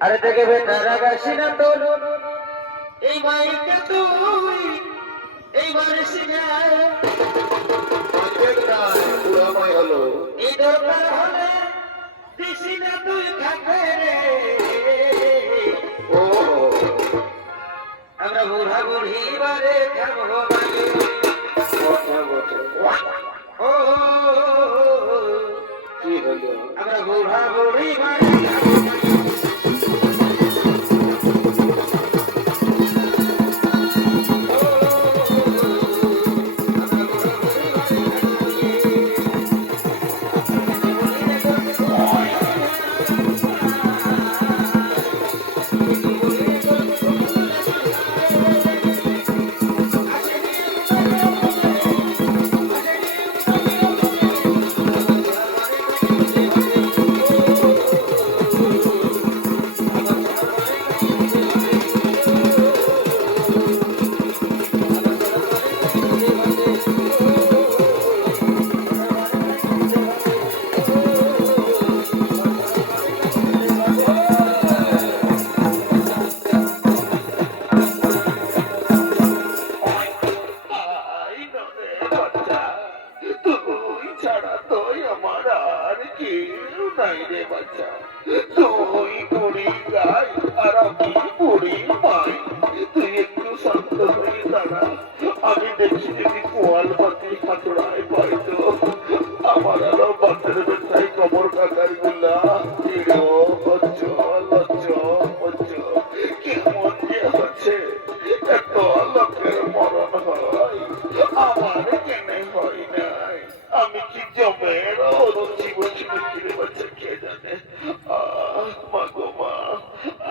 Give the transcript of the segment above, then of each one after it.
আরে দেখে বেটারা গাছি না তোর এই মাইকে তুই এইবারে শিখায় হলো এই দরকার হলে দিছি না তুই থাকবে রে ও আমরা বুড়া বুড়ি বারে থাকবো ও কি হলো আমরা বুড়া বুড়ি বারে আমি দেখছি যদি পোয়াল পাতি হাতুড়ায় পাইতো আমার আরো বাচ্চার বেটাই কবর কাকার গুলা কেমন যে হচ্ছে এত লোকের মরণ হয় আমার কেনে হয় নাই আমি কি জমের রুচি বসে কিনে বাচ্চা কে জানে মা গো মা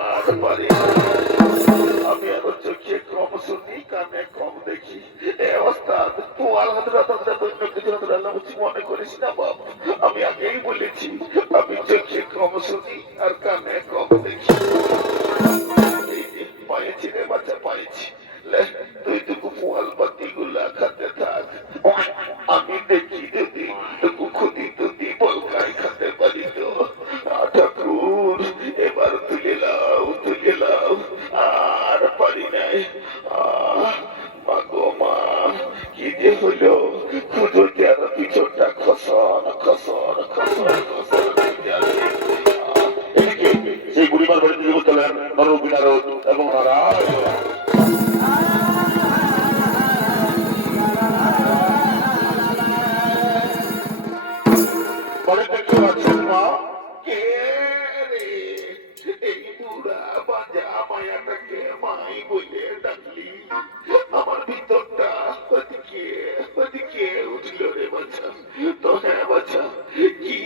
আর পারি আমি আরো চোখে কম শুনি কানে কম দেখি মনে করিস না বাপ আমি আগেই বলেছি আমি চোখে কম শুনি আর কানে কম দেখি পাইছি রে বাচ্চা পাইছি তুই টুকু পোয়াল পাতি গুলা খাতে থাক আমি দেখি যদি টুকু খুদি তুদি বলকাই খাতে পারি তো ঠাকুর এবার তুলে লাও আর পারি নাই মাগো মা কি যে হইল খুঁজো তেরো পিছনটা খসন সেই বুড়িমার বাড়িতে যে চলেন নরবিনারদ এবং নারায়ণ বলে দেখতে পাচ্ছেন মা কে রে এই বুড়া বাজা মায়াটাকে মাই বলে ডাকলি আমার ভিতরটা ওদিকে উঠল রে বাচ্চা তো হ্যাঁ বাচ্চা কি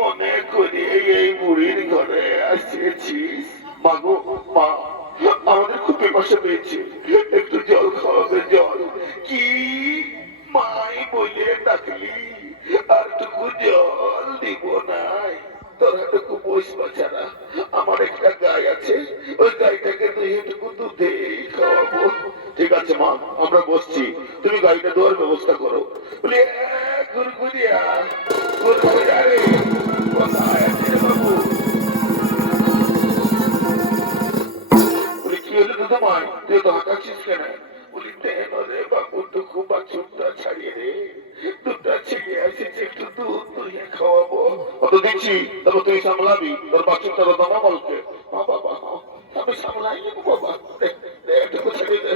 মনে করে এই বুড়ির ঘরে আসিয়েছিস মাগো মা আমাদের খুব পিপাসা পেয়েছে একটু জল খাওয়াবে জল কি মাই বলে ডাকলি আর টুকু জল দিব নাই তোরা টুকু বসবা ছাড়া আমার একটা গাই আছে ওই গাইটাকে তুই এটুকু দুধেই খাওয়াবো ঠিক আছে মা আমরা বসছি তুমি গাড়িটা দেওয়ার ব্যবস্থা করো বলি গুরগুরিয়া রে কোথায় আছে রে বাবু বলি কি হলো দুধ মাই তুই তো হাঁটাচ্ছিস কেন বলি দেন রে বাবু টুকু বাছুরটা ছাড়িয়ে রে দুধটা ছেড়ে আসিস একটু দুধ তুই খাওয়াবো অত দিচ্ছি তবে তুই সামলাবি তোর বাছুরটা রোদমা বলকে বাবা আমি সামলাই নেবো বাবা এটুকু ছেড়ে দে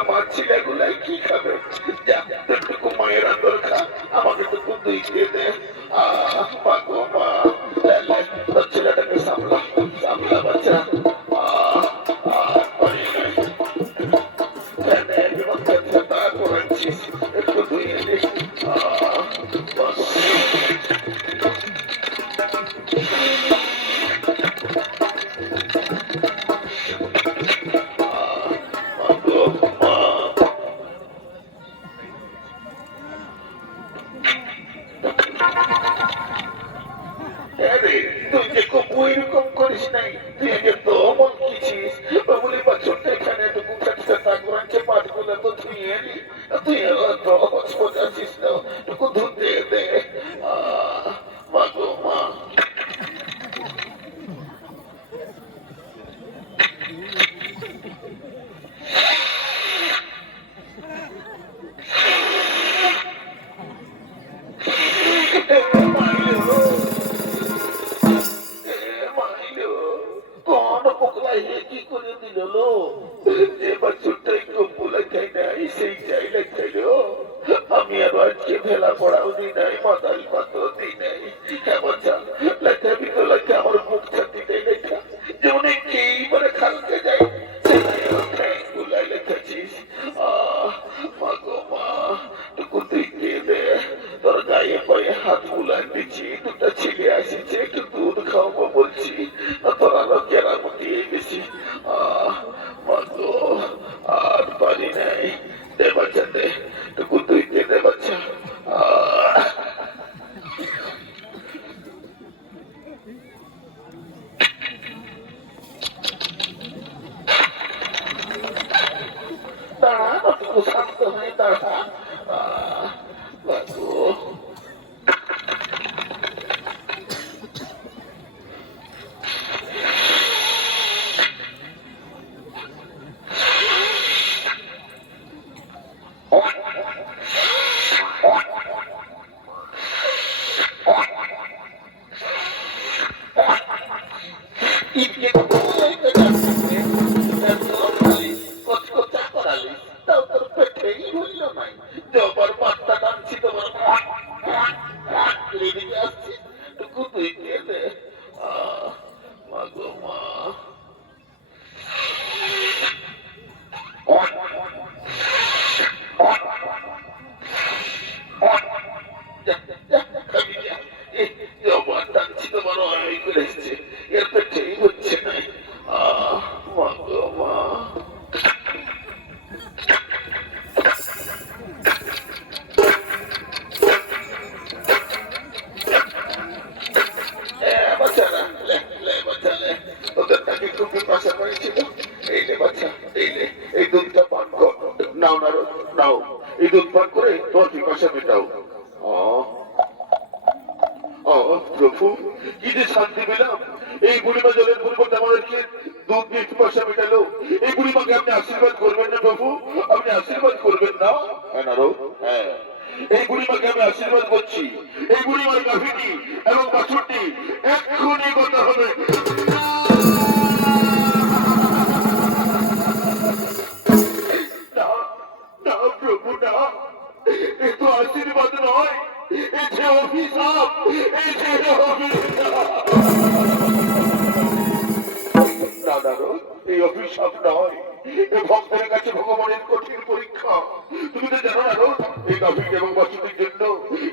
আমার ছেলেগুলাই কি খাবে যা মায়ের আন্দোলন খা আমাকে তো দুই দিয়ে দে মা গো মা ছেলেটাকে সামলা সামলা ঢেলা পড়াও দিই নাই, মাথায় পাতও দিই নাই। হ্যাঁ বাচ্চা, লেখা ভিতর লেখা আমার মুখ ছাতিতে লেখা, যেমন একেবারে খালতে যাই গুলাই লেখাছিস। মা গো মা, টুকু তুই দিয়ে দে, তোর গায়ে পায়ে হাত বুলাই দিচ্ছি, দুটা ছেলে আসিছে, একটু দুধ খাওয়াবো বলছি, তোর আরো কেরামো দিয়ে গেছি। মা গো, আর পারি নাই, দে বাচ্চা দে, টুকু তুই দিয়ে দে বাচ্চা। দাঁড়া, টুকু শান্ত হয়ে দাঁড়া। মা গো, ইটকে কচকচা করালি, তাও তোর পেটেই হইল নাই। জবার পাত্তা টানছি তোমার এদিকে আসছি, টুকু তুই দিয়ে দে। মা গো মা, জবার টানছি তোমার অনেক করে এসছে, এর পেটেই হচ্ছে নাই। মা গো মা, বাচ্চারা লে লে বাচ্চা লে, তোদের নাকি খুব পিপাসা করেছিল। এই লে বাচ্চা, এই লে, এই দুধটা পান কর। নাও না নাও, এই দুধ পান করে তোমার পিপাসা মেটাও। প্রভু, কি যে শান্তি পেলাম। এই বুড়িমা জলের পরিবর্তে আমাদেরকে দুধ দিয়ে পিপাসা মেটালো। এই বুড়িমাকে আপনি আশীর্বাদ করবেন না প্রভু? আপনি আশীর্বাদ করবেন না? হ্যাঁ নারদ, হ্যাঁ, এই বুড়িমাকে আমি আশীর্বাদ করছি। এই বুড়িমার গাভীটি এবং বাছুরটি এক্ষুনি কথা হবে। না না প্রভু না, এ তো আশীর্বাদ নয়, এ যে অভিশাপ, এ যে অভিশাপ। না নারদ, এই অভিশাপ নয়, এ ভক্তের কাছে ভগবানের কঠিন পরীক্ষা। তুমি তো জানো নারদ, এই গাভীর এবং বাছুরটির জন্য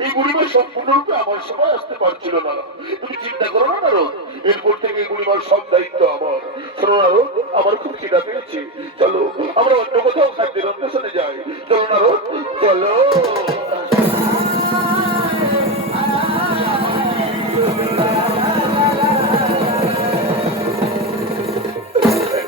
এই বুড়িমা সম্পূর্ণরূপে আমার সভায় আসতে পারছিল না। তুমি চিন্তা করো না নারদ, এরপর থেকে এই বুড়িমার সব দায়িত্ব আমার। শোনো নারদ, আমার খুব খিদা পেয়েছে, চলো আমরা অন্য কোথাও খাদ্যের অন্বেষণে যাই। চলো নারদ, চলো।